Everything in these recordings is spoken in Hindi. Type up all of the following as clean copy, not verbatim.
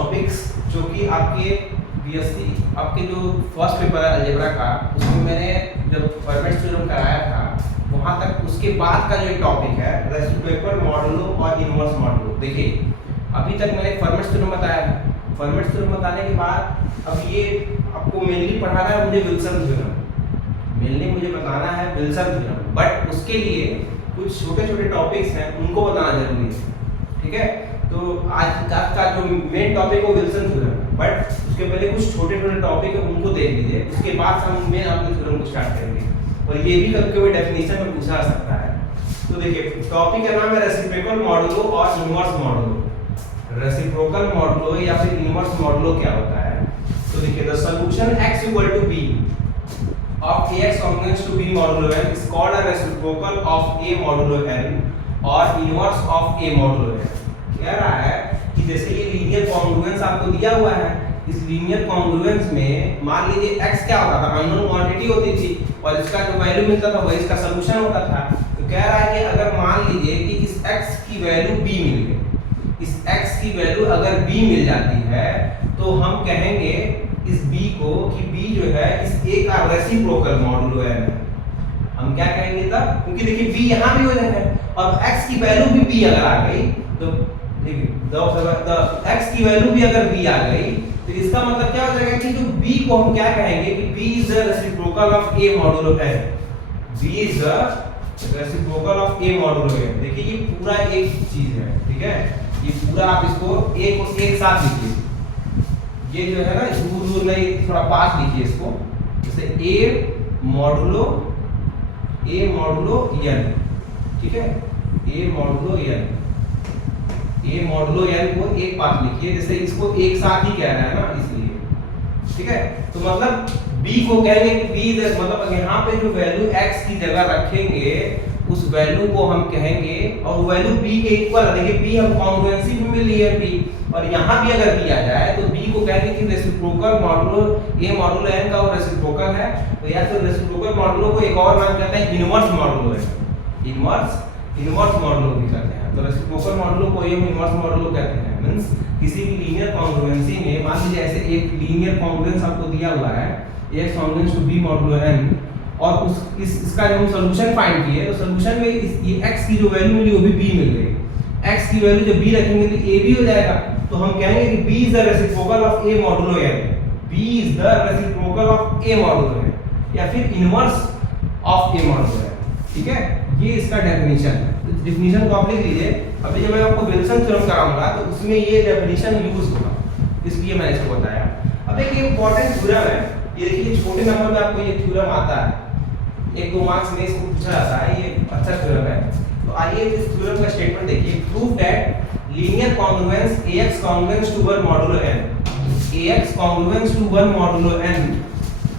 टॉपिक्स जो कि आपके बीएससी आपके जो फर्स्ट पेपर है अलजेब्रा का, उसमें मैंने जब फॉर्मेट थ्योरम कराया था वहाँ तक, उसके बाद का जो टॉपिक है रेसिप्रोकल मॉडुलो और इनवर्स मॉडुलो। देखिए अभी तक मैंने फॉर्मेट थ्योरम बताया है, फॉर्मेट थ्योरम बताने के बाद अब ये आपको मेनली पढ़ाना है मुझे विल्सन थ्योरम, मेनली मुझे बताना है विल्सन थ्योरम, बट उसके लिए कुछ छोटे छोटे टॉपिक्स हैं उनको बताना जरूरी है। ठीक है, तो आज का जो मेन टॉपिक है विल्सन थ्योरम, बट उसके पहले कुछ छोटे छोटे टॉपिक है उनको देख लीजिए, उसके बाद हम मेन आपके थ्योरम को स्टार्ट करेंगे। और ये भी कभी कभी डेफिनेशन में पूछा जा सकता है। तो देखिए टॉपिक का नाम है रेसिप्रोकल मॉडुलो और इनवर्स मॉडुलो। रेसिप्रोकल मॉडुलो या फिर इनवर्स मॉडुलो क्या होता है? तो देखिए the solution x = b of ax congruent to b modulo n is called a reciprocal of a modulo n और inverse of a modulo n। कह रहा है कि जैसे ये लीनियर कॉन्ग्रुएंस आपको दिया हुआ है, इस लीनियर कॉन्ग्रुएंस में मान लीजिए x क्या होता था, अननोन क्वांटिटी होती थी और इसका जो वैल्यू मिलता था वही इसका सॉल्यूशन होता था। तो कह रहा है कि अगर मान लीजिए कि इस x की वैल्यू b मिल गई, इस x की वैल्यू अगर b मिल जाती है तो हम कहेंगे इस b को कि b जो है इस a का रेसिप्रोकल मॉडुलो n है। हम क्या कहेंगे तब, क्योंकि देखिए b यहाँ भी हो जाएगा और x की वैल्यू भी b अगर आ गई तो देखिए द x की वैल्यू भी अगर b आ गई तो इसका मतलब क्या हो जाएगा कि जो b को हम क्या कहेंगे कि b is the reciprocal of a modulo n। b is the reciprocal of a modulo n। देखिए ये पूरा एक चीज है, ठीक है, ये पूरा आप इसको a को एक साथ लिखिए, ये जो है ना दूर दूर नहीं थोड़ा पास लिखिए इसको, जैसे a मॉडुलो n, ठीक है, a मॉडुलो n को एक पास लिखिए, जैसे इसको एक साथ ही कह रहा है ना इसलिए। ठीक है, तो मतलब b को कहेंगे कि b मतलब यहाँ पे जो वैल्यू x की जगह रखेंगे उस वैल्यू को हम कहेंगे, और वैल्यू b के इक्वल है। देखिए b हम कॉन्ग्रुएंसी में मिली है b, और यहाँ भी अगर b आ जाए तो b को कहेंगे कि reciprocal modulo a modulo n का वो रेसिप्रोकल है। तो या फिर रेसिप्रोकल मॉडुलो को एक और नाम कहते हैं इनवर्स मॉडुलो है, इनवर्स मॉडुलो भी कहते हैं। तो रेसिप्रोकल मॉडुलो को हम इनवर्स मॉडुलो कहते हैं। मींस किसी भी लीनियर कॉन्ग्रुएंसी में मान लीजिए ऐसे एक लीनियर कॉन्ग्रुएंस आपको दिया हुआ है x congruence to b modulo n, और इसका जब हम सॉल्यूशन फाइंड किए तो सॉल्यूशन में ये x की जो वैल्यू मिली वो भी b मिल गई। x की वैल्यू जब b रखेंगे तो a भी हो जाएगा, तो हम कहेंगे कि b is the reciprocal of a modulo n, b is the reciprocal of a modulo n, या फिर inverse of a modulo n। ठीक है, ये इसका डेफिनेशन है। तो डेफिनेशन को आप लिख लीजिए। अभी जब मैं आपको विल्सन थ्योरम कराऊंगा तो उसमें ये डेफिनेशन यूज होगा, इसलिए मैंने इसको बताया। अब एक इंपॉर्टेंट थ्योरम है, ये देखिए छोटे नंबर में आपको ये थ्योरम आता है, 1-2 मार्क्स में इसको पूछा जाता है, ये अच्छा थ्योरम है। तो आइए इस थ्योरम का स्टेटमेंट देखिए। Prove that linear congruence ax congruence to 1 modulo n, ax congruence to 1 modulo n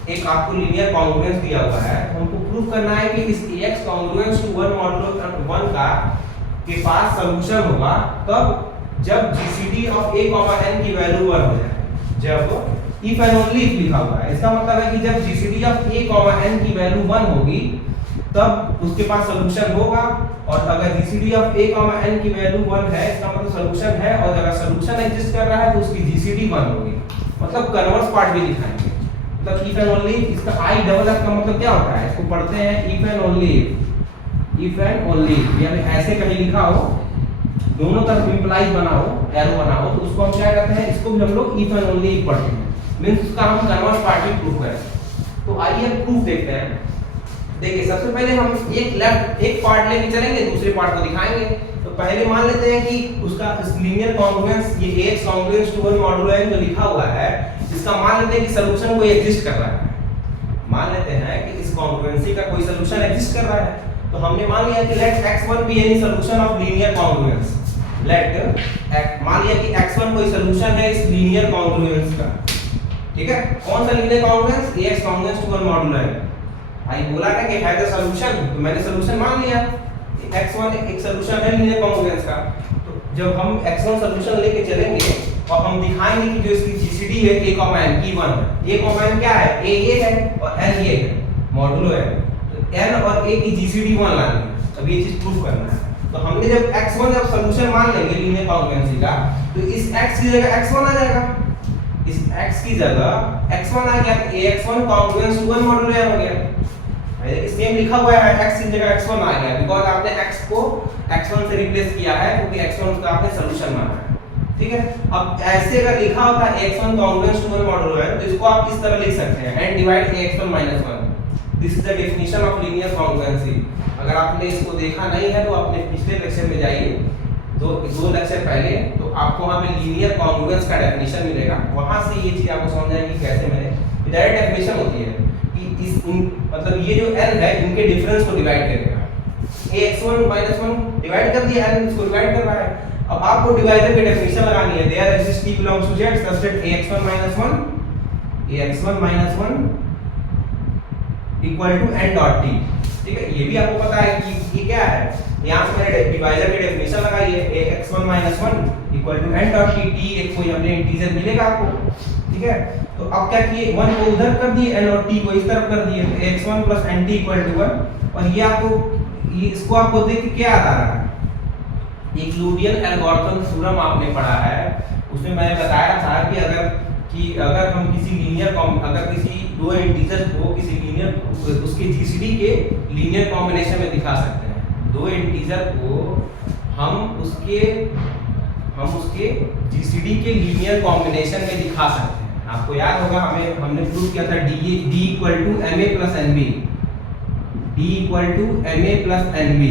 एक आपको लीनियर कॉन्ग्रुएंस दिया हुआ है। तो हमको प्रूव करना है कि इस ax कॉन्ग्रुएंस टू 1 मॉडुलो 1 का के पास सॉल्यूशन होगा कब, जब जीसीडी ऑफ a, n की वैल्यू 1 हो जाए। जब इफ एंड ओनली इफ लिखा हुआ है, इसका मतलब है कि जब जीसीडी ऑफ a, n की वैल्यू 1 होगी तब उसके पास सॉल्यूशन होगा, और अगर जीसीडी ऑफ a, n की वैल्यू 1 है इसका मतलब सॉल्यूशन है, और अगर सॉल्यूशन एग्जिस्ट कर रहा है तो उसकी जीसीडी 1 होगी। मतलब कन्वर्स पार्ट भी दिखाएंगे। मतलब इफ एंड ओनली, इसका i डबल एफ का मतलब क्या होता है, इसको पढ़ते हैं इफ एंड ओनली, या ऐसे कहीं लिखा हो, दोनों तरफ इंप्लाइज बना हो, एरो बना हो, तो उसको हम क्या कहते हैं, इसको भी हम लोग इफ एंड ओनली पढ़ते हैं। मींस उसका हम कन्वर्स पार्ट भी प्रूफ करें। तो आइए प्रूफ देखते हैं। देखिए सबसे पहले हम एक पार्ट लेके चलेंगे, दूसरे पार्ट को दिखाएंगे। तो पहले मान लेते हैं कि उसका इस लीनियर कॉन्ग्रुएंस ये ax congruence to 1 modulo n जो लिखा हुआ है, इसका मान लेते हैं कि सॉल्यूशन कोई एग्जिस्ट कर रहा है। मान लेते हैं कि इस कॉन्ग्रुएंसी का कोई सॉल्यूशन एग्जिस्ट कर रहा है। तो हमने मान लिया कि let x1 be any solution of linear congruence. मान लिया कि x1 कोई सॉल्यूशन है इस लीनियर कॉन्ग्रुएंस का। ठीक है, कौन सा linear congruence, ax congruence to 1 modulo n। भाई बोला था कि है द सॉल्यूशन, तो मैंने सॉल्यूशन मान लिया। x1 एक सॉल्यूशन है लीनियर कॉन्ग्रुएंस का। तो जब हम x1 सॉल्यूशन लेके चलेंगे और हम दिखाएंगे कि जो इसकी जीसीडी है a, n की 1 है। a, n क्या है, a ये है और n ये है, मॉडुलो n। तो n और a की जीसीडी 1 लानी है, अब ये चीज प्रूफ करना है। तो हमने जब x1 जब सॉल्यूशन मान लेंगे लीनियर कॉन्ग्रुएंसी का, तो इस x की जगह x1 आ जाएगा, इस x की जगह x1 आ गया, तो ax1 congruence to 1 modulo n हो गया। सेम लिखा हुआ है, x की जगह x1 आ गया बिकॉज़ आपने x को x1 से रिप्लेस किया है क्योंकि x1 का आपने सॉल्यूशन माना है। ठीक है, अब ऐसे अगर लिखा होता है ax1 congruence to 1 modulo n, तो इसको आप इस तरह लिख सकते हैं n divide ax1 minus 1। This is the definition of linear congruency. अगर आपने इसको देखा नहीं है तो अपने पिछले लेक्चर में जाइए, दो लेक्चर पहले, तो आपको वहां पे लीनियर कॉन्ग्रुएंस का डेफिनेशन मिलेगा, वहां से ये चीज आपको समझ आएगी कैसे मैंने डायरेक्ट डेफिनेशन होती है कि इस मतलब ये जो n है इनके डिफरेंस को डिवाइड करेगा। ax1 1 डिवाइड कर दिया, n इसको डिवाइड कर रहा है। अब आपको डिवाइडर की डेफिनेशन लगानी है, there exist t belongs to z such that ax1 1 equal to n dot t। ठीक है, ये भी आपको पता है कि ये क्या है, यहां से मैंने डिवाइडर की डेफिनेशन लगाई है, ax1 1 equal to n dot t। t एक कोई हमने इंटीजर मिलेगा आपको। ठीक है, तो अब क्या किए, 1 को उधर कर दिए, n और t को इस तरफ कर दिए, तो ax1 plus nt equal to 1। और ये आपको इसको आपको देख के क्या आता है, यूक्लिडियन एल्गोरिथम थ्योरम आपने पढ़ा है, उसमें मैंने बताया था कि अगर हम किसी लीनियर अगर किसी दो इंटीजर को किसी लीनियर उसके जीसीडी के लीनियर कॉम्बिनेशन में दिखा सकते हैं। दो इंटीजर को हम उसके जीसीडी के लीनियर कॉम्बिनेशन में दिखा सकते हैं। आपको याद होगा हमने प्रूव किया था d equal to ma plus nb, d equal to ma plus nb।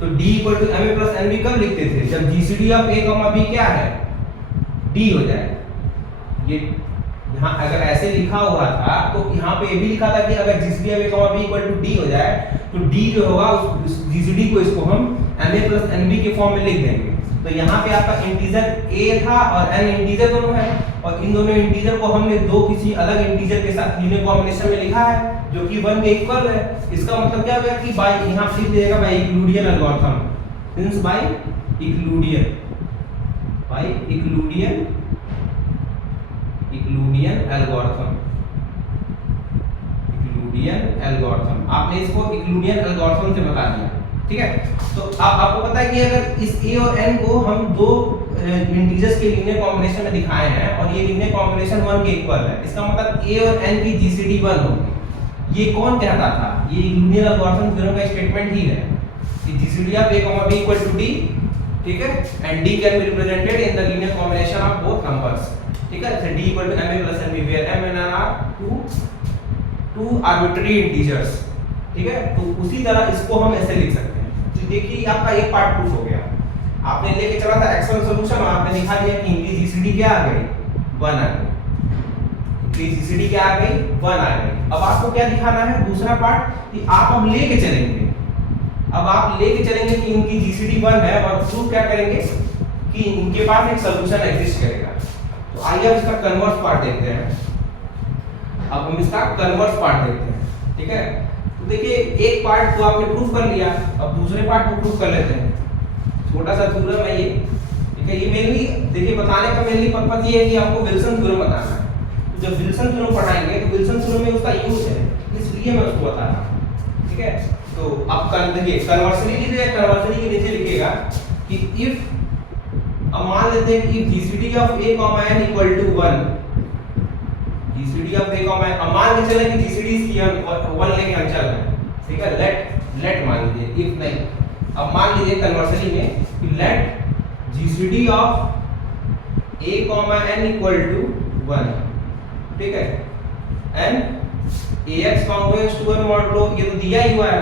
तो d equal to ma plus nb कब लिखते थे, जब जीसीडी ऑफ a, b क्या है, d हो जाए। ये यहाँ अगर ऐसे लिखा हुआ था तो यहाँ पे ये भी लिखा था कि अगर GCD of a, b equal to d हो जाए तो d जो होगा उस जीसीडी को इसको हम ma प्लस nb के फॉर्म में लिख देंगे। तो यहाँ पे आपका इंटीजर a था और n इंटीजर दोनों है, और इन दोनों इंटीजर को हमने दो किसी अलग इंटीजर के साथ लीनियर कॉम्बिनेशन में लिखा है जो कि 1 के इक्वल है। इसका मतलब क्या होगा कि बाय यहाँ पे लिख देगा by Euclidean algorithm, since by Euclidean algorithm आपने इसको यूक्लिडियन एल्गोरिथम से बता दिया। ठीक है, तो आपको पता है कि अगर इस a और n को हम दो इंटीजर्स के लीनियर कॉम्बिनेशन में दिखाए हैं और ये लीनियर कॉम्बिनेशन 1 के इक्वल है, इसका मतलब a और n की जीसीडी 1 होगी। ये कौन कहता था, ये यूक्लिडियन एल्गोरिथम थ्योरम का स्टेटमेंट ही है कि GCD of a, b equal to d। ठीक है, and d can be represented in the linear combination of both numbers. ठीक है, so d equal to ma plus nb where m and n are two arbitrary integers. ठीक है, तो उसी तरह इसको हम ऐसे लिख सकते हैं। तो देखिए आपका एक पार्ट प्रूफ हो गया, आपने लेके चला था x1 सॉल्यूशन और आपने दिखा दिया कि इनकी जीसीडी क्या आ गई, 1 आ गई। इनकी जीसीडी क्या आ गई, 1 आ गई। अब आपको क्या दिखाना है, दूसरा पार्ट, कि आप अब लेके चलेंगे, कि इनकी जीसीडी 1 है और प्रूफ क्या करेंगे कि इनके पास एक सॉल्यूशन एग्जिस्ट करेगा। तो आइए अब इसका कन्वर्स पार्ट देखते हैं। अब हम इसका कन्वर्स पार्ट देखते हैं। ठीक है, तो देखिए एक पार्ट को आपने प्रूफ कर लिया, अब दूसरे पार्ट को प्रूफ कर लेते हैं। छोटा सा थ्योरम है ये। ठीक है, ये मेनली देखिए बताने का मेनली पर्पस ये है कि आपको विल्सन थ्योरम बताना है। तो जब विल्सन थ्योरम पढ़ाएंगे तो विल्सन थ्योरम में उसका यूज है, इसलिए मैं उसको बता रहा हूं। ठीक है, तो आप देखिए कन्वर्सली लीजिए, कन्वर्सली के नीचे लिखिएगा कि इफ, अब मान लेते हैं कि GCD of a, n equal to 1, GCD of a, n, अब मान के चले कि जीसीडी की 1 लेके हम चल रहे हैं। ठीक है, लेट मान लीजिए, इफ नहीं, अब मान लीजिए कन्वर्सली में कि let GCD of a, n equal to 1। ठीक है, and ax congruence to 1 modulo, ये तो दिया ही हुआ है,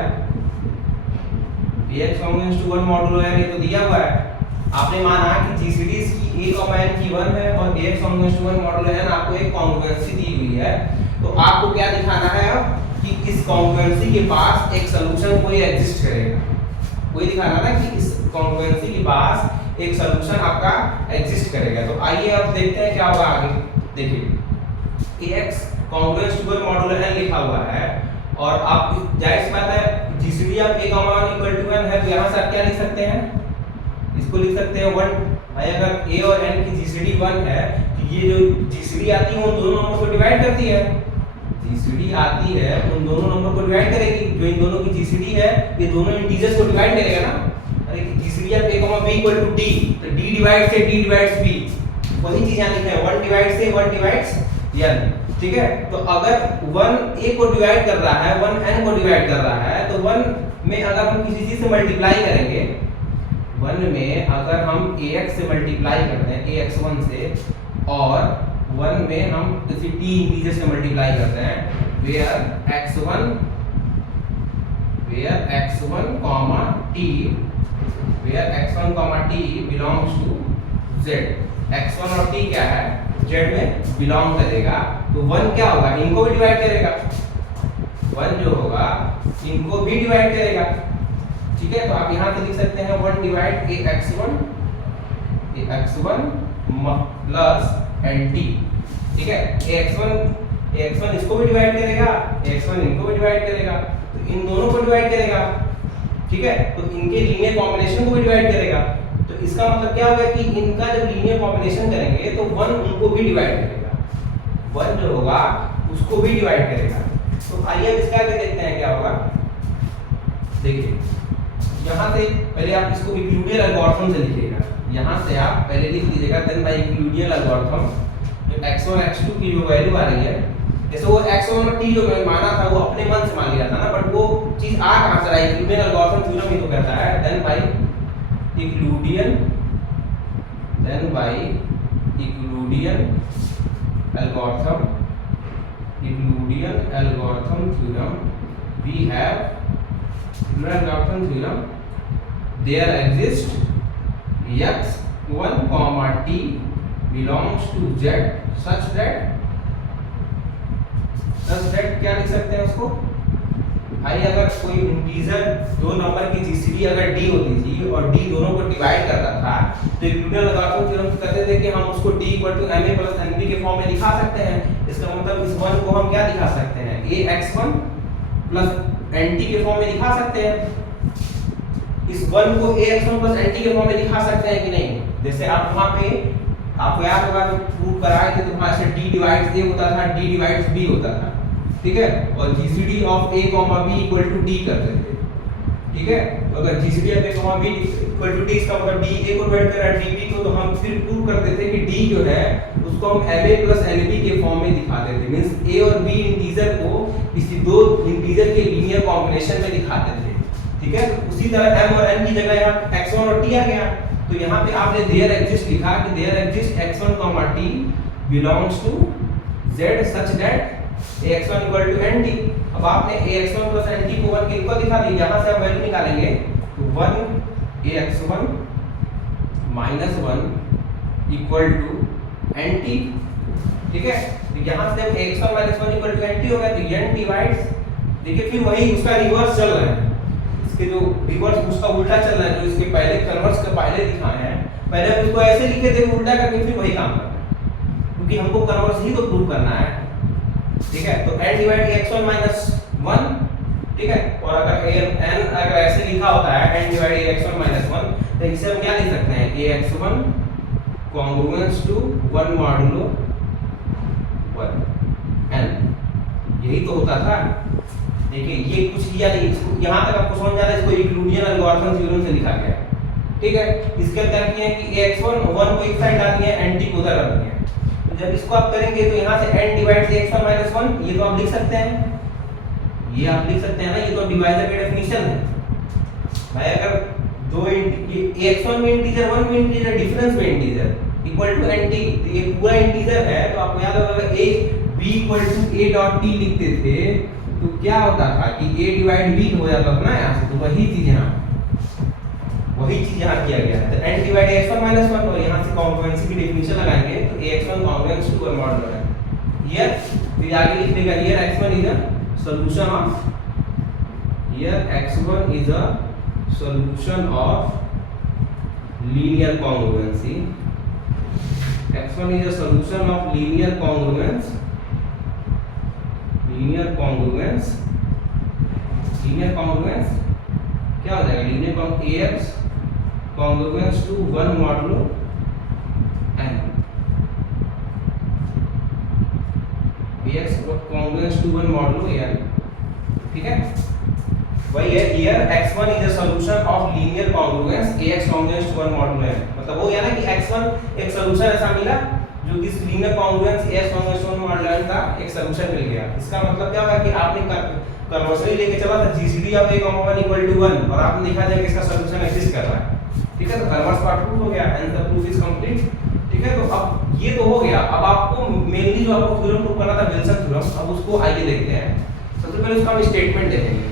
ax congruence to 1 modulo n, ये तो दिया हुआ है। आपने माना कि जीसीडीज की a, n की 1 है और ax congruence to 1 modulo n आपको एक कॉन्ग्रुएंसी दी हुई है। तो आपको क्या दिखाना है अब कि इस कॉन्ग्रुएंसी के पास एक सॉल्यूशन कोई एग्जिस्ट करेगा, कोई दिखाना ना कि इस कॉन्ग्रुएंसी के पास एक सॉल्यूशन आपका एग्जिस्ट करेगा। तो आइए अब देखते हैं क्या होगा आगे। देखिए ax congruence to 1 modulo n लिखा हुआ है और आप जाहिर सी बात है GCD of a, 1 equal to 1 है, तो यहां से आप क्या लिख सकते हैं, इसको लिख सकते हैं 1। भाई अगर a और n की जीसीडी 1 है तो ये जो जीसीडी आती है उन दोनों नंबर को डिवाइड करती है, जीसीडी आती है उन दोनों नंबर को डिवाइड करेगी। जो इन दोनों की जीसीडी है ये दोनों इंटीजर्स को डिवाइड करेगा ना, GCD of a b equal to d, तो d डिवाइड से d डिवाइड्स b, वही चीज यहां लिखे हैं 1 डिवाइड से 1 डिवाइड्स n, ठीक है। तो अगर 1 a को डिवाइड कर रहा है 1 n को डिवाइड कर रहा है, तो 1 में अगर हम किसी चीज से मल्टीप्लाई करेंगे, 1 में अगर हम ax से मल्टीप्लाई करते हैं ax1 से, और 1 में हम किसी t इंटीजर से मल्टीप्लाई करते हैं, where x1 comma t belongs to z, x1 और t क्या है, z में बिलोंग करेगा, तो 1 क्या होगा, इनको भी डिवाइड करेगा, 1 जो होगा इनको भी डिवाइड करेगा, ठीक है। तो आप यहाँ से लिख सकते हैं 1 डिवाइड ax1 प्लस nt, ठीक है। ax1 इसको भी डिवाइड करेगा, ax1 इनको भी डिवाइड करेगा, तो इन दोनों को डिवाइड करेगा, ठीक है। तो इनके लीनियर कॉम्बिनेशन को भी डिवाइड करेगा, तो इसका मतलब क्या होगा कि इनका जब लीनियर कॉम्बिनेशन करेंगे तो 1 उनको भी डिवाइड करेगा, 1 जो होगा उसको भी डिवाइड करेगा। तो आइए अब इसका आगे देखते हैं क्या होगा। देखिए यहाँ से पहले आप इसको यूक्लिडियन एल्गोरिथम से लिखिएगा, यहाँ से आप पहले लिख लीजिएगा, देन बाय यूक्लिडियन एल्गोरिथम जो x1 x2 की जो वैल्यू आ रही है, जैसे वो x1 और t जो मैंने माना था वो अपने मन से मान लिया था ना, बट वो चीज आ कहां से आई, यूक्लिडियन एल्गोरिथम थ्योरम ही तो कहता है, then by Euclidean algorithm theorem we have Euclidean algorithm theorem, there exists x1 comma t belongs to z such that क्या लिख सकते हैं उसको भाई, अगर कोई इंटीजर दो नंबर की जीसीडी अगर d होती थी और d दोनों को डिवाइड करता था, तो यूक्लिडियन एल्गोरिथम थ्योरम कहते थे कि हम उसको d ma + nb के फॉर्म में लिखा सकते हैं। इसका मतलब इस 1 को हम क्या लिखा सकते हैं, ax1 + nt के फॉर्म में लिखा सकते हैं, इस 1 को ax1 + nt के फॉर्म में लिखा सकते हैं कि नहीं। जैसे आप वहां पे आपको याद होगा तो प्रूव कराए थे, तो वहां से d डिवाइड्स a होता था, d डिवाइड्स b होता था, ठीक है, और GCD of a b equal to d करते थे, ठीक है। तो अगर GCD of a b equal to d, इसका मतलब d a को डिवाइड कर रहा है d b को, तो हम फिर प्रूव करते थे कि d जो है उसको हम ma + nb के फॉर्म में दिखाते थे, मींस a और b इंटीजर को किसी दो इंटीजर के लीनियर कॉम्बिनेशन में दिखाते थे, ठीक है। उसी तरह m और n की जगह यहाँ x1 और t आ गया, तो यहाँ पे आपने देयर एग्जिस्ट लिखा कि there exist x1 t belongs to z such that ax1 = nt। अब आपने ax1 + nt को 1 के इक्वल दिखा दिया, यहाँ से हम वैल्यू निकालेंगे, तो 1 ax1 - 1 = nt, ठीक है। तो यहाँ से जब ax1 - 1 = nt हो गया, तो n डिवाइड्स, देखिए फिर वही उसका रिवर्स चल रहा है, इसके जो रिवर्स उसका उल्टा चल रहा है, जो इसके पहले कन्वर्स के पहले दिखाए हैं, पहले हम इसको ऐसे लिखे थे, उल्टा करके फिर वही काम करना है, क्योंकि हमको कन्वर्स ही तो प्रूव करना है, ठीक है। तो n डिवाइड ax1 - 1, ठीक है, और अगर n अगर ऐसे लिखा होता है n डिवाइड ax1 - 1, तो इसे हम क्या लिख सकते हैं, ax1 congruence to 1 modulo 1 n, यही तो होता था। देखिए ये कुछ लिया नहीं, इसको यहाँ तक आपको समझ आ रहा है, इसको यूक्लिडियन एल्गोरिथम थ्योरम से लिखा गया, ठीक है। इसके अंदर क्या किया कि ax1 1 को एक साइड डाल दिया, nt को उधर रख दिया, जब इसको आप करेंगे तो यहाँ से n डिवाइड ax1 - 1, ये तो आप लिख सकते हैं, ये आप लिख सकते हैं ना, ये तो डिवाइजर का डेफिनेशन है भाई। अगर दो ax1 में इंटीजर 1 में इंटीजर डिफरेंस में इंटीजर इक्वल टू nt, तो ये पूरा इंटीजर है, तो आपको याद होगा a b = a.t लिखते थे तो क्या होता था कि a डिवाइड b हो जाता था ना यहाँ से, तो वही चीज यहाँ किया गया है। तो n डिवाइड ax1 - 1, और यहाँ से कॉन्ग्रुएंसी की डेफिनेशन लगाएंगे, तो ax1 congruence to 1 modulo n, here फिर आगे लिख देगा, here x1 is a solution of, here x1 is a solution of linear congruency, x1 is a solution of linear congruence क्या हो जाएगा, linear ax congruence to 1 modulo n, ax congruence to 1 modulo n, ठीक है। वही है here x1 is a solution of linear congruence ax congruence to 1 module n। मतलब वो क्या ना कि x1 एक सॉल्यूशन ऐसा मिला जो कि linear congruence ax congruence to 1 module n का एक सॉल्यूशन मिल गया। इसका मतलब क्या हुआ कि आपने कन्वर्सली लेके चला था GCD of a 1 equal to 1 और आपने दिखा दिया कि इसका सॉल्यूशन एग्जिस्ट कर रहा है। ठीक है, तो कन्वर्स पार्ट प्रूफ हो गया and the proof is complete. ठीक है, तो अब ये तो हो गया। अब आपको मेनली जो आपको थ्योरम प्रूव करना था विल्सन थ्योरम, अब उसको आइए देखते हैं। सबसे पहले उसका हम स्टेटमेंट देखेंगे।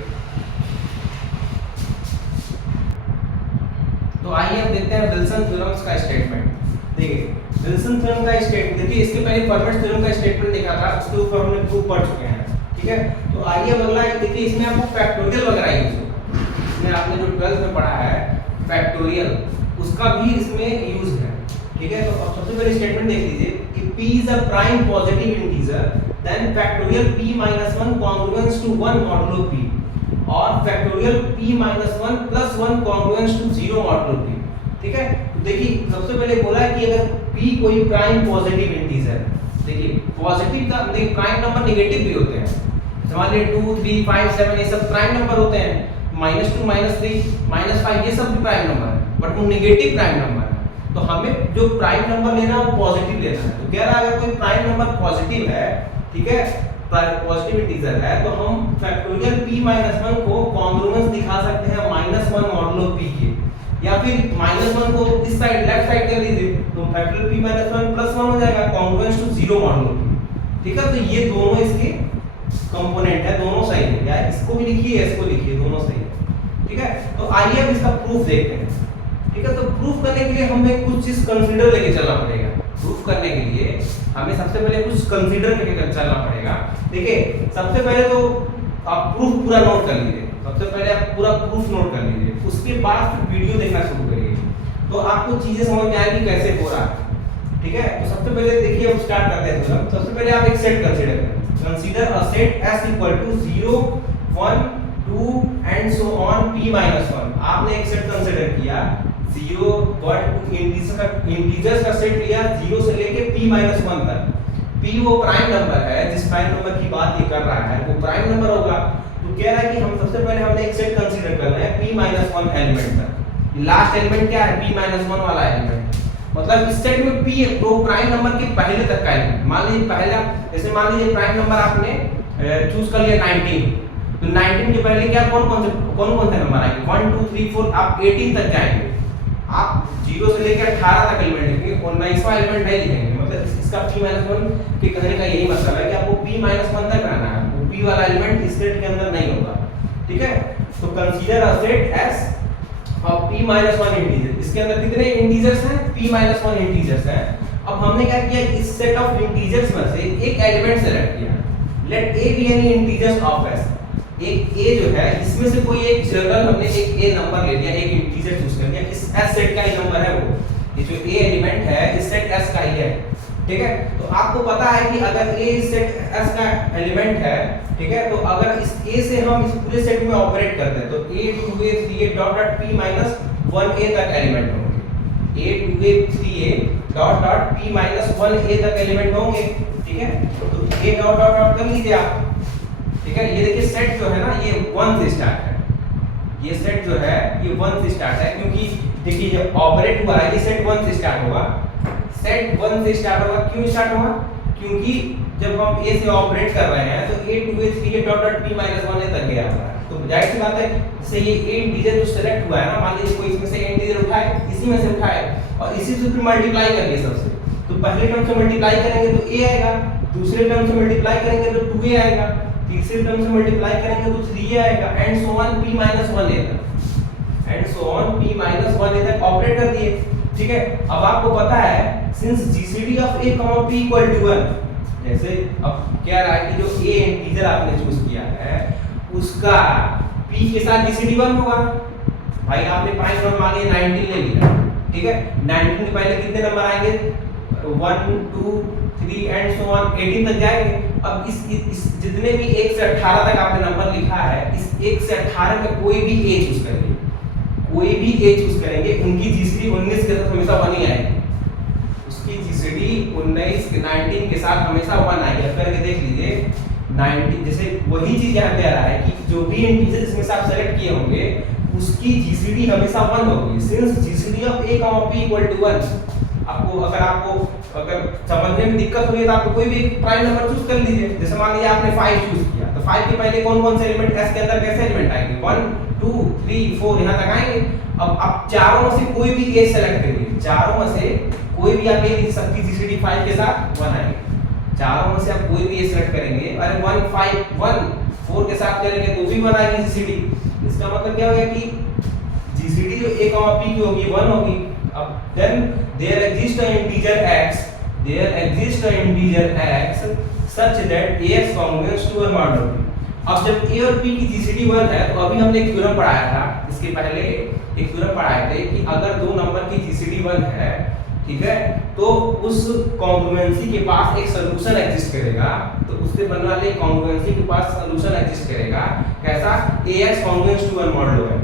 तो आइए अब देखते हैं विल्सन थ्योरम्स का स्टेटमेंट। देखिए विल्सन थ्योरम का स्टेटमेंट, देखिए इसके पहले फर्मेट थ्योरम का स्टेटमेंट देखा था, उसके ऊपर हमने प्रूफ पढ़ चुके हैं। ठीक है, तो आइए अब अगला देखिए, इसमें आपको फैक्टोरियल वगैरह यूज होगा। इसमें आपने जो 12th में पढ़ा है फैक्टोरियल, उसका भी इसमें यूज है। ठीक है, तो अब सबसे पहले स्टेटमेंट देख लीजिए। if p is a prime positive integer then factorial p minus 1 congruence to 1 modulo p और factorial p minus 1 plus 1 congruence to 0 modulo p। ठीक है, तो देखिए सबसे पहले बोला है कि अगर p कोई प्राइम पॉजिटिव इंटीजर, देखिए पॉजिटिव का देखिए प्राइम नंबर नेगेटिव भी होते हैं, मान लीजिए 2 3 5 7 ये सब प्राइम नंबर होते हैं, -2 -3 -5 ये सब भी प्राइम नंबर है, बट वो नेगेटिव प्राइम नंबर है। तो हमें जो प्राइम नंबर लेना है वो पॉजिटिव लेना है। तो कह रहा है अगर कोई प्राइम नंबर पॉजिटिव है, ठीक है, पॉजिटिव इंटीजर है, तो हम फैक्टोरियल p - 1 को कॉन्ग्रुएंस दिखा सकते हैं -1 मॉडुलो p के, या फिर -1 को इस साइड लेफ्ट साइड कर लीजिए, तो फैक्टोरियल p - 1 + 1 हो जाएगा कॉन्ग्रुएंस टू 0 मॉडुलो p। ठीक है, तो ये दोनों इसके कंपोनेंट है, दोनों सही है, या इसको भी लिखिए इसको लिखिए, दोनों सही है। ठीक है, तो आइए अब इसका प्रूफ देखते हैं। ठीक है, तो प्रूफ करने के लिए हमें कुछ चीज कंसीडर लेके चलना पड़ेगा। प्रूफ करने के लिए हमें सबसे पहले कुछ कंसीडर करके चलना पड़ेगा। देखिए सबसे पहले तो आप प्रूफ पूरा नोट कर लीजिए, सबसे पहले आप पूरा प्रूफ नोट कर लीजिए, उसके बाद फिर वीडियो देखना शुरू करिए, तो आपको चीजें समझ में आएगी कैसे हो रहा है। ठीक है, तो सबसे पहले देखिए हम स्टार्ट करते हैं। सबसे पहले आप एक सेट कंसीडर करें, consider a set s = 0 1 2 and so on p - 1। आपने एक सेट कंसीडर किया 0 1 2 इंटीजर्स का सेट लिया 0 से लेके p - 1 तक। p वो प्राइम नंबर है, जिस प्राइम नंबर की बात ये कर रहा है वो प्राइम नंबर होगा। तो कह रहा है कि हम सबसे पहले हमने एक सेट कंसीडर करना है p - 1 एलिमेंट तक। लास्ट एलिमेंट क्या है? p - 1 वाला एलिमेंट। मतलब इस सेट में p दो प्राइम नंबर के पहले तक का एलिमेंट। मान लीजिए पहला, जैसे मान लीजिए प्राइम नंबर आपने चूज कर लिया 19, तो 19 के पहले क्या कौन कौन से नंबर आएंगे? 1 2 3 4 आप 18 तक जाएंगे। आप 0 से लेकर 18 तक एलिमेंट लिखेंगे, 19वां एलिमेंट नहीं लिखेंगे। मतलब इसका p - 1 के कहने का यही मतलब है कि आपको p - 1 तक रहना है, वो p वाला एलिमेंट इस सेट के अंदर नहीं होगा। ठीक है, तो consider a set s of p - 1 integer. इसके अंदर कितने इंटीजर्स हैं? p - 1 इंटीजर्स हैं। अब हमने क्या किया, इस सेट ऑफ इंटीजर्स में से एक एलिमेंट सेलेक्ट किया। Let a be any integers of s। एक a जो है इसमें से कोई एक जनरल हमने एक a नंबर ले लिया, एक इंटीजर चूज कर लिया, इस s सेट का ही नंबर है वो, ये जो a एलिमेंट है इस सेट s का ही है। ठीक है, तो आपको पता है कि अगर a इस सेट s का एलिमेंट है, ठीक है, तो अगर इस a से हम इस पूरे सेट में ऑपरेट करते हैं तो a 2a 3a dot dot p - 1a तक एलिमेंट होंगे, a 2a 3a dot dot p - 1a तक एलिमेंट होंगे। ठीक है, तो a डॉट डॉट डॉट कर लीजिए आप। ठीक है, ये देखिए सेट जो है ना ये 1 से स्टार्ट है, ये सेट जो है ये 1 से स्टार्ट है, क्योंकि देखिए जब ऑपरेट हुआ है ये सेट 1 से स्टार्ट होगा, सेट 1 से स्टार्ट होगा। क्यों स्टार्ट होगा? क्योंकि जब हम a से ऑपरेट कर रहे हैं तो a 2a 3a dot dot p - 1a तक गया हुआ है। तो जाहिर सी बात है जैसे ये a इंटीजर जो सेलेक्ट हुआ है ना, मान लीजिए कोई इसमें से इंटीजर उठाए, इसी में से उठाए और इसी से फिर मल्टीप्लाई करिए सबसे, तो पहले टर्म से मल्टीप्लाई करेंगे तो a आएगा, दूसरे टर्म से मल्टीप्लाई करेंगे तो 2a आएगा, तीसरे टर्म से मल्टीप्लाई करेंगे तो 3a आएगा, and so on p - 1a तक, and so on p - 1a तक ऑपरेट कर दिए। ठीक है, अब आपको पता है since GCD of a, p = 1, जैसे अब क्या रहा है कि जो a इंटीजर आपने चूज किया है उसका p के साथ जीसीडी 1 होगा। भाई आपने प्राइम नंबर मान लिया 19 ले लिया, ठीक है, 19 के पहले कितने नंबर आएंगे? 1 2 3 एंड सो ऑन 18 तक जाएंगे। अब इस जितने भी 1 से 18 तक आपने नंबर लिखा है, इस 1 से 18 में कोई भी a चूज करेंगे, कोई भी a चूज करेंगे, उनकी जीसीडी 19 के साथ हमेशा 1 ही आएगी, उसकी जीसीडी 19 के साथ हमेशा 1 आएगी। अब करके देख लीजिए 90, जैसे वही चीज यहाँ पे आ रहा है कि जो भी इंटीजर जिसमें से आप सेलेक्ट किए होंगे उसकी जीसीडी हमेशा 1 होगी, since GCD of a, p equal to 1। आपको अगर समझने में दिक्कत हुई तो आप कोई भी प्राइम नंबर चूज कर लीजिए। जैसे मान लीजिए आपने 5 चूज किया, तो 5 के पहले कौन कौन से एलिमेंट s के अंदर कैसे एलिमेंट आएंगे, 1 2 3 4 यहां तक आएंगे। अब आप चारों में से कोई भी a सेलेक्ट करिए, चारों में से कोई भी आप a, सबकी जीसीडी 5 के साथ 1 आएंगे। चारों में से आप कोई भी a सेलेक्ट करेंगे, अरे 1 5 1 4 के साथ करेंगे तो भी 1 आएगी जीसीडी। इसका मतलब क्या हो गया कि जीसीडी जो a, p की होगी 1 होगी। अब then there exists an integer x such that ax congruent to 1 mod p। अब जब a और p की जीसीडी 1 है तो अभी हमने एक थ्योरम पढ़ाया था, इसके पहले एक थ्योरम पढ़ाए थे कि अगर दो नंबर की जीसीडी 1 है, ठीक है, तो उस कॉन्ग्रुएंसी के पास एक सॉल्यूशन एग्जिस्ट करेगा। तो उससे बनने वाले कॉन्ग्रुएंसी के पास सॉल्यूशन एग्जिस्ट करेगा कैसा, ax congruent to 1 mod है,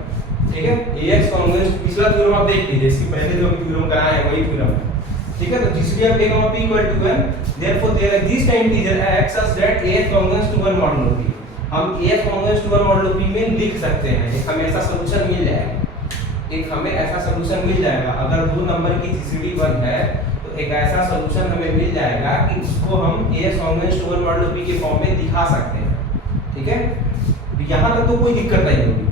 ठीक है। ax congruent, पिछला थ्योरम आप देख लीजिए, इसके पहले जो हम थ्योरम कराए हैं वही थ्योरम है, ठीक है। तो GCD of a, p equal to 1, therefore there exist an integer x such that ax congruent to 1 mod p। हम ax congruent to 1 mod p में लिख सकते हैं, एक हमें ऐसा सॉल्यूशन मिल जाएगा, एक हमें ऐसा सॉल्यूशन मिल जाएगा। अगर दो नंबर की जीसीडी 1 है तो एक ऐसा सॉल्यूशन हमें मिल जाएगा कि उसको हम ax congruent to 1 mod p के फॉर्म में दिखा सकते हैं, ठीक है। तो यहाँ तक तो कोई दिक्कत नहीं होगी,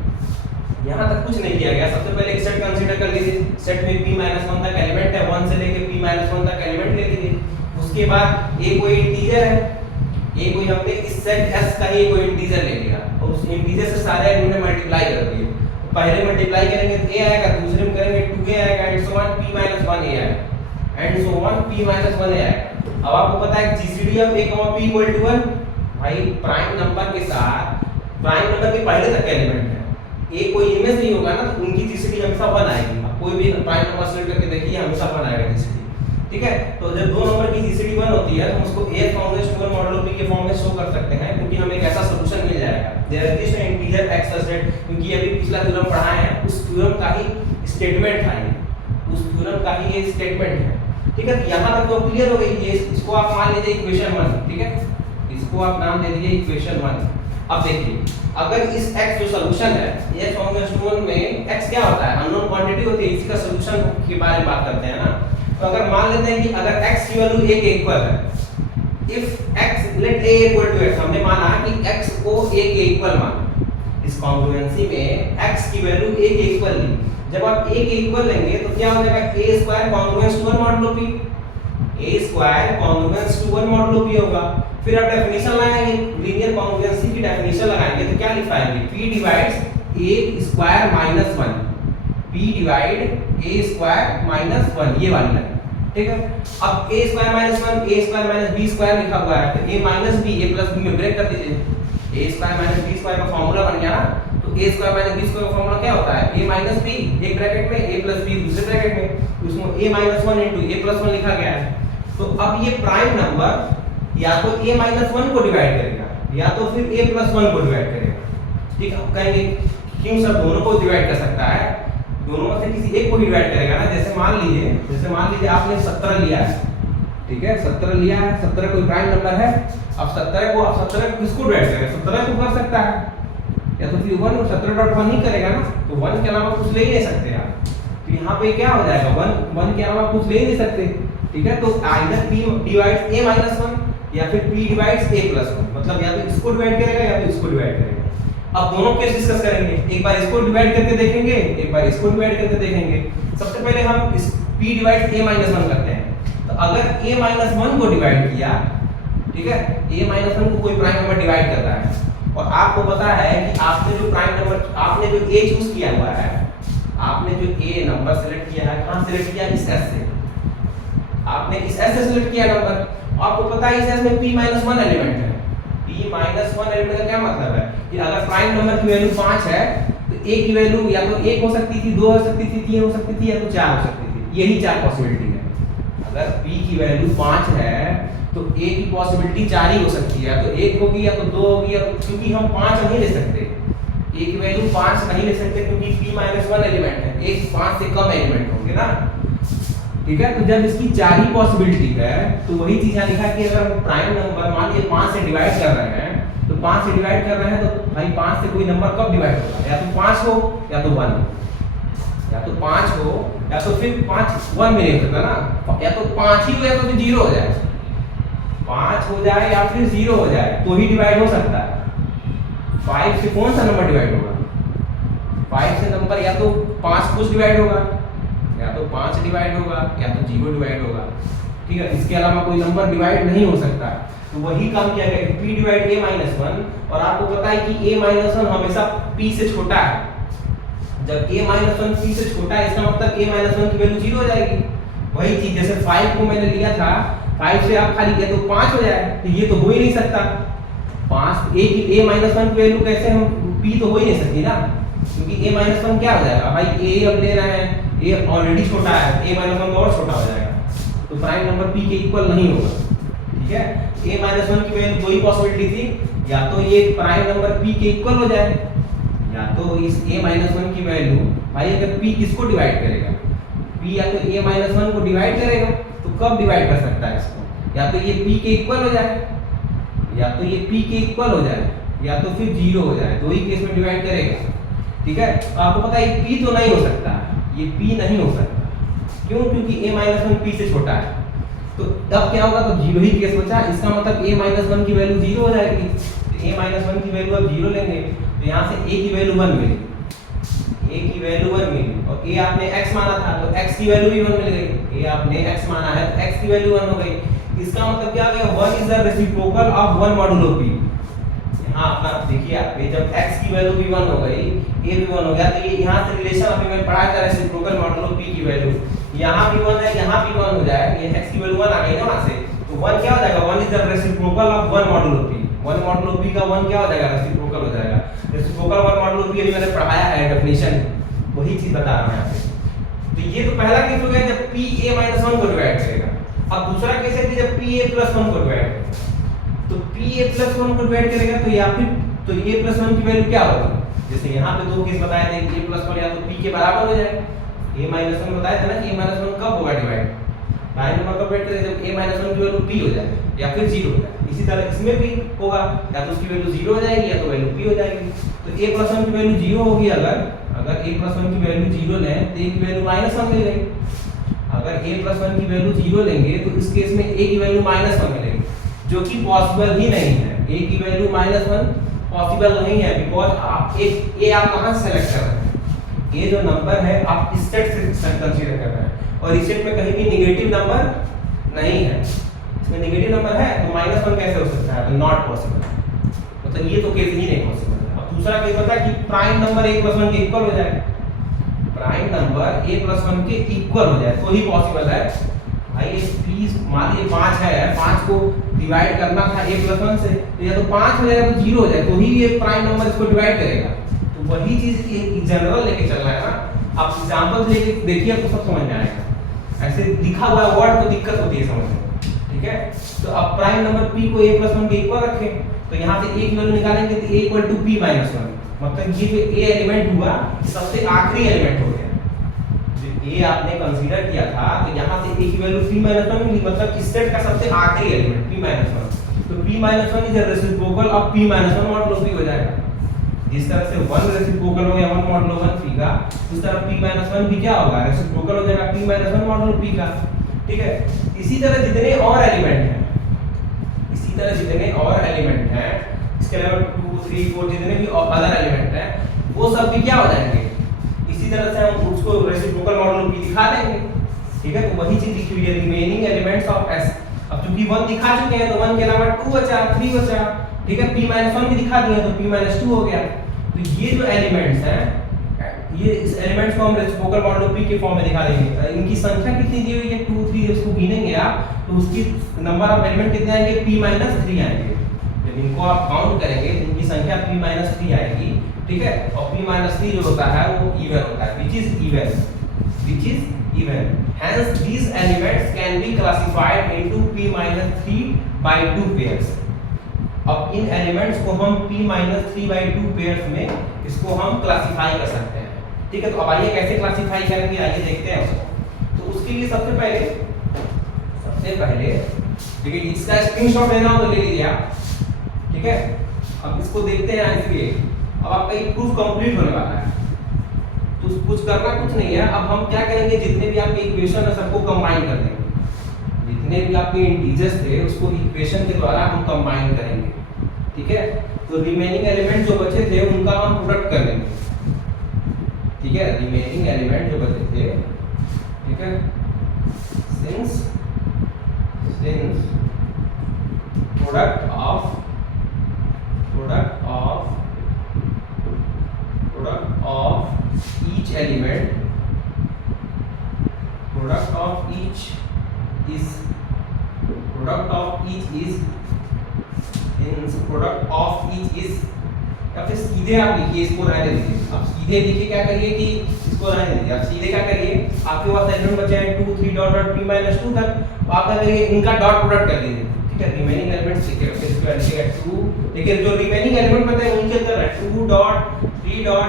यहाँ तक कुछ नहीं किया गया। सबसे पहले एक सेट कंसीडर कर लीजिए, सेट में p-1 तक एलिमेंट है, 1 से लेके p-1 तक एलिमेंट ले लीजिए। उसके बाद a कोई इंटीजर है, a कोई हमने इस सेट s का ही कोई इंटीजर ले लिया और उस इंटीजर से सारे एलिमेंट मल्टीप्लाई कर दिए। पहले मल्टीप्लाई करेंगे तो a आएगा, दूसरे में करेंगे 2a आएगा, and so on p-1 a आएगा, and so on p-1 a आएगा। अब आपको पता है GCD of a, p equal to 1, भाई प्राइम नंबर के साथ प्राइम नंबर के पहले तक एलिमेंट है, a कोई इनमें से ही होगा ना, तो उनकी जीसीडी हमेशा 1 आएगी। अब कोई भी प्राइम नंबर सेलेक्ट करके देखिए हमेशा 1 आएगा जीसीडी, ठीक है। तो जब दो नंबर की जीसीडी 1 होती है तो उसको a congruent to 1 mod p के फॉर्म में शो कर सकते हैं, क्योंकि हमें एक ऐसा सॉल्यूशन मिल जाएगा। There exist an integer x such that, क्योंकि अभी पिछला थ्योरम पढ़ाए हैं, उस थ्योरम का ही स्टेटमेंट था ये, उस थ्योरम का ही ये स्टेटमेंट है, ठीक है। तो यहां तक तो क्लियर हो गई। ये इसको आप मान लीजिए इक्वेशन 1, ठीक है, इसको आप नाम दे दीजिए इक्वेशन 1। अब देखिए, अगर इस x जो सॉल्यूशन है, ये फॉर्मूला में x क्या होता है, अननोन क्वांटिटी होती है, इसी का सॉल्यूशन के बारे में बात करते हैं ना। तो अगर मान लेते हैं कि अगर x की वैल्यू 1 के इक्वल है, if x let a equal to x, हमने माना कि x को a के इक्वल माना, इस कॉन्ग्रुएंसी में x की वैल्यू a के इक्वल ली। जब आप a के इक्वल लेंगे तो क्या हो जाएगा, a square congruence to 1 modulo p, a square congruence to 1 modulo p होगा। फिर आप डेफिनेशन लगाएंगे, लीनियर कॉन्ग्रुएंसी की डेफिनेशन लगाएंगे तो क्या लिख पाएंगे, p divides a square minus 1, p divide a square minus 1, ये वाली लाइन, ठीक है। अब a square minus 1, a square minus b square लिखा हुआ है, तो a minus b, a plus b में ब्रेक कर दीजिए, a square minus b square का फार्मूला बन गया ना। तो a square minus b square का फार्मूला क्या होता है, a माइनस b एक ब्रैकेट में, a प्लस b दूसरे ब्रैकेट में, उसमें a minus 1 into a plus 1 लिखा गया है। तो अब ये प्राइम नंबर या तो a माइनस 1 को डिवाइड करेगा या तो फिर a प्लस 1 को डिवाइड करेगा, ठीक है। अब कहेंगे क्यों सर दोनों को डिवाइड कर सकता है, दोनों में से किसी एक को डिवाइड करेगा ना। जैसे मान लीजिए आपने 17 लिया है, ठीक है, 17 लिया है, 17 कोई प्राइम नंबर है। अब 17 को किसको डिवाइड करेगा, 17 को कर सकता है, या तो फिर 1 और 17.1 ही करेगा ना, तो 1 के अलावा कुछ ले ही नहीं सकते आप। तो यहाँ पे क्या हो जाएगा, 1 के अलावा कुछ ले ही नहीं सकते, ठीक है। तो either p divides a minus 1 या फिर p डिवाइड्स a प्लस 1, मतलब या तो इसको डिवाइड करेगा या तो इसको डिवाइड करेगा। अब दोनों केस डिस्कस करेंगे, एक बार इसको डिवाइड करके देखेंगे, एक बार इसको डिवाइड करके देखेंगे। सबसे पहले हम इस p डिवाइड्स a माइनस 1 करते हैं। तो अगर a माइनस 1 को डिवाइड किया, ठीक है, a माइनस 1 को कोई प्राइम नंबर डिवाइड कर रहा है और आपको पता है कि आपने जो प्राइम नंबर, आपने जो a चूज किया हुआ है, आपने जो a नंबर सेलेक्ट किया है, कहां सेलेक्ट किया, इस s से, आपने इस s से सेलेक्ट किया नंबर। आपको पता है इस s में p-1 एलिमेंट है। p-1 एलिमेंट का क्या मतलब है कि अगर प्राइम नंबर की वैल्यू 5 है तो a की वैल्यू या तो 1 हो सकती थी, 2 हो सकती थी, 3 हो सकती थी या तो 4 हो सकती थी। यही 4 पॉसिबिलिटी है। अगर p की वैल्यू 5 है तो a की पॉसिबिलिटी 4 ही हो सकती है, या तो 1 होगी या तो 2 होगी, या तो, क्योंकि हम 5 नहीं ले सकते, a की वैल्यू 5 नहीं ले सकते क्योंकि p-1 एलिमेंट है, एक 5 से कम एलिमेंट होंगे ना, ठीक है। तो जब इसकी 4 ही पॉसिबिलिटी है तो वही चीज यहाँ लिखा है कि अगर हम प्राइम नंबर मान लीजिए 5 से डिवाइड कर रहे हैं तो 5 से डिवाइड कर रहे हैं तो भाई 5 से कोई नंबर कब डिवाइड होगा, या तो 5 हो या तो 1 हो, या तो 5 हो या तो फिर 5 1 में नहीं सकता ना, या तो 5 ही हो या तो फिर 0 हो जाए, 5 हो जाए या फिर 0 हो जाए तो ही डिवाइड हो सकता है। 5 से कौन सा नंबर डिवाइड होगा, 5 से नंबर या तो 5 कुछ डिवाइड होगा, या तो 5 डिवाइड होगा या तो 0 डिवाइड होगा, ठीक है। इसके अलावा कोई नंबर डिवाइड नहीं हो सकता। तो वही काम किया गया p डिवाइड a माइनस 1, और आपको पता है कि a माइनस 1 हमेशा p से छोटा है। जब a माइनस 1 p से छोटा है इसका मतलब a माइनस 1 की वैल्यू 0 हो जाएगी। वही चीज जैसे 5 को मैंने लिया था, 5 से आप खाली किया तो 5 हो जाए, तो ये तो हो ही नहीं सकता। 5 a माइनस 1 की वैल्यू कैसे हम p तो हो ही नहीं सकती ना, क्योंकि a माइनस 1 क्या हो जाएगा भाई, a अब ले रहे हैं, a ऑलरेडी छोटा है, a माइनस 1 तो और छोटा हो जाएगा, तो प्राइम नंबर p के इक्वल नहीं होगा, ठीक है। a माइनस 1 की वैल्यू दो ही पॉसिबिलिटी थी, या तो ये प्राइम नंबर p के इक्वल हो जाए, या तो इस a माइनस 1 की वैल्यू भाई अगर p किसको डिवाइड करेगा, p या तो a माइनस 1 को डिवाइड करेगा, तो कब डिवाइड कर सकता है इसको, या तो ये p के इक्वल हो जाए, या तो ये p के इक्वल हो जाए, या तो फिर 0 हो जाए, दो ही केस में डिवाइड करेगा, ठीक है। तो आपको पता है p तो नहीं हो सकता, ये p नहीं हो सकता, क्यों, क्योंकि a माइनस 1 p से छोटा है। तो तब क्या होगा, तो 0 ही केस बचा, इसका मतलब a माइनस 1 की वैल्यू 0 हो जाएगी। तो a माइनस 1 की वैल्यू अब 0 लेंगे तो यहाँ से a की वैल्यू 1 मिली, a की वैल्यू 1 मिली, और a आपने x माना था तो x की वैल्यू भी 1 मिल गई, a आपने x माना है तो x की वैल्यू 1 हो गई। इसका मतलब क्या हो गया, 1 is the reciprocal of 1 modulo p। यहाँ अपना देखिए आप, जब x की वैल्यू भी 1 हो गई, a भी 1 हो गया, तो ये यहाँ से रिलेशन अभी मैं पढ़ाया था रेसिप्रोकल मॉडुलो p की वैल्यू, यहाँ भी 1 है, यहाँ भी 1 हो जाए, ये x की वैल्यू 1 आ गई ना वहाँ से, तो 1 क्या हो जाएगा, 1 is the reciprocal of 1 modulo p। 1 modulo p का 1 क्या हो जाएगा, रेसिप्रोकल हो जाएगा। रेसिप्रोकल 1 मॉडुलो p अभी मैंने पढ़ाया है डेफिनेशन, वही चीज बता रहा हूं यहाँ पे। तो ये तो पहला केस हो गया जब p a माइनस 1 को डिवाइड करेगा। अब दूसरा केस है कि जब p a प्लस 1 को डिवाइड करेगा, तो p a प्लस 1 को डिवाइड करेगा तो या फिर तो a प्लस 1 की वैल्यू क्या होगी, जैसे यहाँ पे दो केस बताए थे, a प्लस 1 या तो p के बराबर हो जाए, a माइनस 1 बताया था ना कि a माइनस 1 कब होगा डिवाइड, प्राइम नंबर कब डिवाइड करें, जब a माइनस 1 की वैल्यू p हो जाए या फिर 0 हो जाए। इसी तरह इसमें भी होगा, या तो उसकी वैल्यू 0 हो जाएगी या तो वैल्यू p हो जाएगी। तो a प्लस 1 की वैल्यू 0 होगी, अगर a प्लस 1 की वैल्यू 0 लें तो a की वैल्यू माइनस 1 मिल गई। अगर a प्लस 1 की वैल्यू 0 लेंगे तो इस केस में a की वैल्यू माइनस 1 मिलेगी, जो कि पॉसिबल ही नहीं है। a की वैल्यू माइनस 1 पॉसिबल नहीं है, बिकॉज आप a आप कहां से सेलेक्ट कर रहे हैं, ये जो नंबर है आप स्टेट से कंसीडर कर रहे हैं, और स्टेट में कहीं भी नेगेटिव नंबर नहीं है, इसमें नेगेटिव नंबर है तो माइनस 1 कैसे हो सकता है, तो नॉट पॉसिबल, मतलब ये तो केस ही नहीं पॉसिबल है। अब दूसरा केस बता कि प्राइम नंबर a प्लस 1 के इक्वल हो जाए, प्राइम नंबर a प्लस 1 के इक्वल हो जाए तो ही पॉसिबल है। भाई प्लीज मान लीजिए 5 है, 5 को डिवाइड करना था a प्लस 1 से, तो या तो 5 हो जाएगा तो 0 हो जाए तो ही ये प्राइम नंबर इसको डिवाइड करेगा। तो वही चीज जनरल लेके चलना है ना, आप एग्जांपल लेके देखिए तो सब समझ में आएगा, ऐसे लिखा हुआ वर्ड तो दिक्कत होती है समझने में, ठीक है। तो अब प्राइम नंबर p को a प्लस 1 के इक्वल रखें, तो यहाँ से a की वैल्यू निकालेंगे तो a equal to p minus 1, मतलब ये जो a एलिमेंट हुआ सबसे आखिरी एलिमेंट हो गया, जो a आपने कंसीडर किया था, तो यहाँ से a की वैल्यू p माइनस 1 मिली, मतलब स्टेट का सबसे आखिरी एलिमेंट p माइनस 1, तो p minus 1 is the reciprocal of p minus 1 modulo p हो जाएगा। जिस तरह से 1 रेसिप्रोकल हो गया 1 मॉडुलो 1 p का, उस तरह p माइनस 1 भी क्या होगा, रेसिप्रोकल हो जाएगा p माइनस 1 मॉडुलो p का, ठीक है। इसी तरह जितने और एलिमेंट हैं, इसी तरह जितने और एलिमेंट हैं, इसके अलावा 2 3 4 जितने भी अदर एलिमेंट हैं, वो सब भी क्या हो जाएंगे, इसी तरह से हम उसको रेसिप्रोकल मॉडुलो p दिखा देंगे, ठीक है। तो वही चीज लिखी हुई है, रिमेनिंग एलिमेंट्स ऑफ s। अब चूंकि 1 दिखा चुके हैं तो 1 के अलावा 2 बचा, 3 बचा, ठीक है। p माइनस 1 भी दिखा दिए तो p माइनस 2 हो गया। तो ये जो एलिमेंट्स हैं, ये इस एलिमेंट्स को हम रेसिप्रोकल मॉडुलो p के फॉर्म में दिखा देंगे। इनकी संख्या कितनी दी हुई है, 2 3, इसको गिनेंगे आप तो उसकी नंबर ऑफ एलिमेंट कितने आएंगे, p माइनस 3 आएंगे। जब इनको आप काउंट करेंगे तो इनकी संख्या p माइनस 3 आएगी, ठीक है। और p माइनस 3 जो होता है वो इवन होता है, which is even. Hence these elements can be classified into p minus 3 by 2 pairs. अब इन एलिमेंट्स को हम p minus 3 by 2 pairs में इसको हम क्लासिफाई कर सकते हैं, ठीक है। तो अब आइए कैसे क्लासिफाई करेंगे, आइए देखते हैं उसको। तो उसके लिए सबसे पहले देखिए, इसका स्क्रीनशॉट लेना हो तो ले लीजिए आप, ठीक है। अब इसको देखते हैं इसलिए अब आपका ये प्रूफ कंप्लीट होने वाला है। तो कुछ करना कुछ नहीं है। अब हम क्या करेंगे, जितने भी आपके इक्वेशन है सबको कंबाइन कर देंगे। जितने भी आपके इंटीजर्स थे उसको इक्वेशन के द्वारा हम कंबाइन करेंगे, ठीक है। तो रिमेनिंग एलिमेंट जो बचे थे उनका हम प्रोडक्ट कर लेंगे, ठीक है। रिमेनिंग एलिमेंट जो बचे थे, ठीक है, since product of each element, product of each is या फिर सीधे आप लिखिए, इसको रहने दीजिए। अब सीधे लिखिए, क्या करिए कि इसको रहने दीजिए। आप सीधे क्या करिए, आपके पास एलिमेंट बचे हैं 2 3 डॉट डॉट p - 2 तक, तो आप क्या करिए, इनका डॉट प्रोडक्ट कर दीजिए, ठीक है। रिमेनिंग एलिमेंट्स लिखिए, फिर इसको लिखिएगा 2, लेकिन जो रिमेनिंग एलिमेंट बचे हैं उनके अंदर है 2 dot 3 dot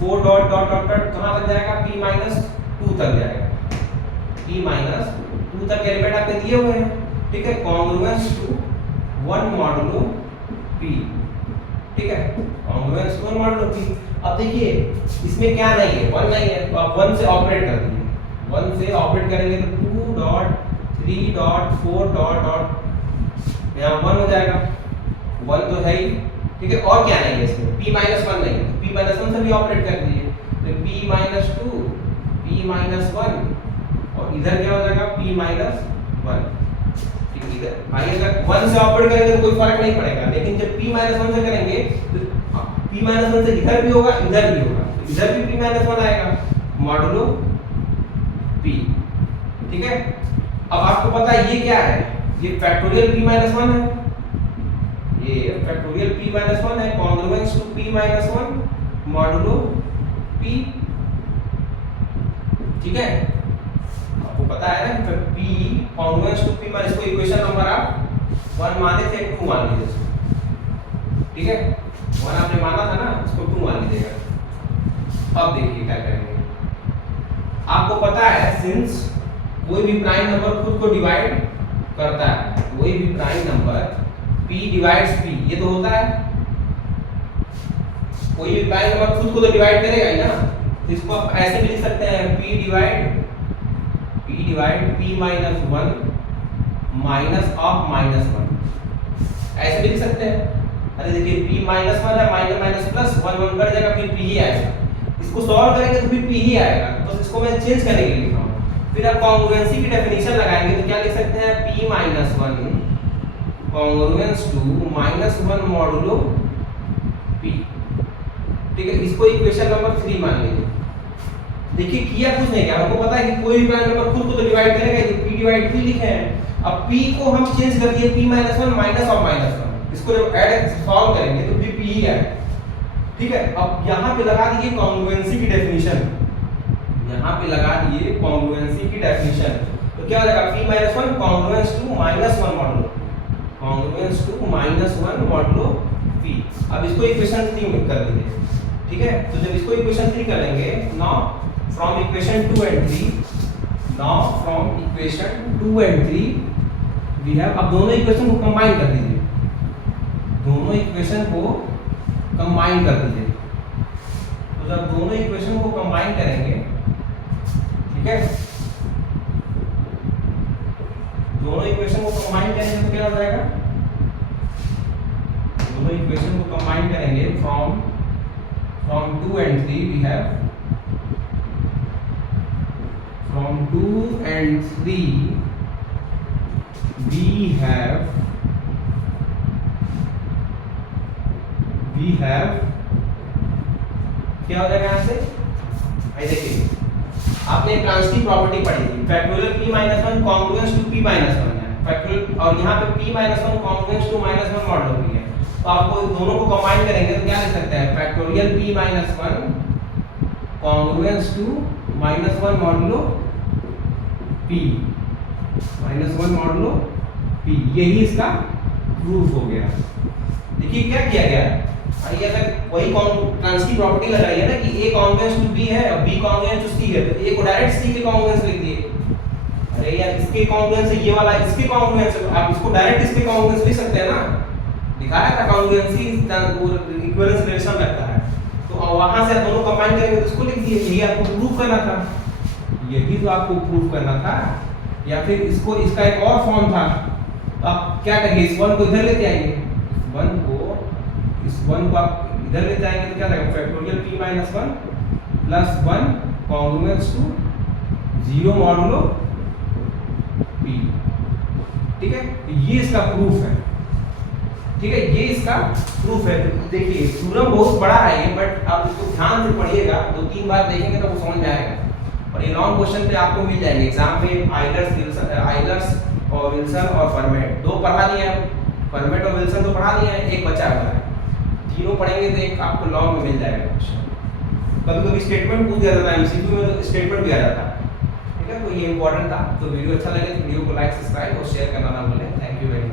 4 dot dot dot dot कहां तक जाएगा, p - 2 तक जाएगा। p - 2 तक एलिमेंट आपके दिए हुए हैं, ठीक है। कॉन्ग्रुएंस टू 1 मॉडुलो p, ठीक है, कॉन्ग्रुएंस टू 1 मॉडुलो p। अब देखिए इसमें क्या नहीं है, 1 नहीं है, तो आप 1 से ऑपरेट कर दीजिए। 1 से ऑपरेट करेंगे तो 2 डॉट 3 डॉट 4 डॉट डॉट यहाँ 1 हो जाएगा। 1 तो है ही, ठीक है। और क्या नहीं है इसमें, p - 1 नहीं है, p - 1 से भी ऑपरेट कर दीजिए, तो p - 2 p - 1 और इधर क्या हो जाएगा, p - 1, ठीक है। इधर आइए, अगर 1 से ऑपरेट करेंगे तो कोई फर्क नहीं पड़ेगा, लेकिन जब p - 1 से करेंगे तो p - 1 से इधर भी होगा इधर भी होगा, तो इधर भी p - 1 आएगा मॉडुलो p, ठीक है। अब आपको पता है ये क्या है, ये फैक्टोरियल p - 1 है, ये फैक्टोरियल p - 1 है, congruence to p - 1 modulo p, ठीक है। आपको पता है ना, p कॉन्ग्रुएंस टू p, इसको इक्वेशन नंबर आप 1 माने थे, 2 मान लीजिए इसको, ठीक है। 1 आपने माना था ना, इसको 2 मान लीजिएगा। अब देखिए क्या करेंगे, आपको पता है सिंस कोई भी प्राइम नंबर खुद को डिवाइड करता है, कोई भी prime number p divides p, ये तो होता है, कोई भी प्राइम नंबर खुद को तो डिवाइड करेगा ही ना। तो इसको आप ऐसे भी लिख सकते हैं, p divide p - 1 minus of -1, ऐसे भी लिख सकते हैं। अरे देखिए p - 1 है, माइनस माइनस प्लस 1 1 कट जाएगा, फिर p ही आएगा। इसको सॉल्व करेंगे तो फिर p ही आएगा, तो इसको मैं चेंज करने के लिए लिखा हूं। फिर आप कॉन्ग्रुएंसी की डेफिनेशन लगाएंगे तो क्या लिख सकते हैं, p - 1 congruence to -1 modulo p, ठीक है। इसको इक्वेशन नंबर 3 मान लीजिए। देखिए किया कुछ नहीं, क्या आपको पता है कि कोई भी प्राइम नंबर खुद को तो डिवाइड करेगा, तो p डिवाइड p लिखे हैं। अब p को हम चेंज कर दिए, p - 1 माइनस ऑफ -1, इसको जब ऐड सॉल्व करेंगे तो फिर p ही आएगा, ठीक है। अब यहाँ पे लगा दीजिए कॉन्ग्रुएंसी की डेफिनेशन, यहाँ पे लगा दिए कॉन्ग्रुएंसी की डेफिनेशन, तो क्या हो जाएगा, p - 1 congruence to -1 modulo, congruence to -1 modulo p। अब इसको इक्वेशन 3 कर लीजिए, ठीक है। तो जब इसको इक्वेशन 3 करेंगे, now from equation 2 and 3 we have, अब दोनों इक्वेशन को कंबाइन कर दीजिए, दोनों इक्वेशन को कंबाइन कर दीजिए। तो जब दोनों इक्वेशन को कंबाइन करेंगे, ठीक है, दोनों इक्वेशन को कंबाइन करेंगे तो क्या हो जाएगा, दोनों इक्वेशन को कंबाइन करेंगे from 2 and 3 we have, from 2 and 3 we have क्या हो जाएगा यहाँ से, भाई देखिए आपने ट्रांजिटिव प्रॉपर्टी पढ़ी थी, factorial p - 1 congruence to p - 1 है फैक्टोरियल, और यहाँ पे p - 1 congruence to -1 modulo p है। तो आपको दोनों को कंबाइन करेंगे तो क्या लिख सकते हैं, factorial p - 1 congruence to -1 modulo p, -1 modulo p, यही इसका प्रूफ हो गया। देखिए क्या किया गया है, आइए अगर वही ट्रांजिटिव प्रॉपर्टी लगाई है ना कि a कॉन्ग्रुएंस टू b है और b कॉन्ग्रुएंस टू c है, तो a को डायरेक्ट c के कॉन्ग्रुएंस लिख दिए। अरे यार इसके कॉन्ग्रुएंस है ये वाला, इसके कॉन्ग्रुएंस है, आप इसको डायरेक्ट इसके कॉन्ग्रुएंस लिख सकते हैं ना। दिखाया था कॉन्ग्रुएंसी इक्विवेलेंस रिलेशन लगता है, तो वहां से दोनों कंबाइन करेंगे तो उसको लिख दिए, यही आपको प्रूव करना था, यही तो आपको प्रूव करना था। या फिर इसको इसका एक और फॉर्म था, तो आप क्या करेंगे, इस वन को इधर लेते आएंगे, इस वन को आप इधर लेते आएंगे तो क्या रहेगा, factorial p minus 1 plus 1 congruence to 0 modulo p। ठीक है, ये इसका प्रूफ है। ठीक है, ये इसका प्रूफ है। देखिए थ्योरम बहुत बड़ा है ये, बट आप इसको ध्यान से पढ़िएगा, 2-3 बार देखेंगे तो वो समझ में आएगा। और ये लॉन्ग क्वेश्चन पे आपको मिल जाएंगे एग्जाम में, आइलर्स और विल्सन और फर्मेट, दो पढ़ा दिए हैं, फर्मेट और विल्सन तो पढ़ा दिए हैं, एक बचा हुआ है, तीनों पढ़ेंगे तो एक आपको लॉन्ग में मिल जाएगा क्वेश्चन। कभी-कभी स्टेटमेंट पूछ दिया जाता है, एमसीक्यू में तो स्टेटमेंट भी आ जाता है। ठीक है, तो ये इंपॉर्टेंट था। तो वीडियो अच्छा लगे तो वीडियो को लाइक, सब्सक्राइब और शेयर करना ना भूलें। Thank you very much.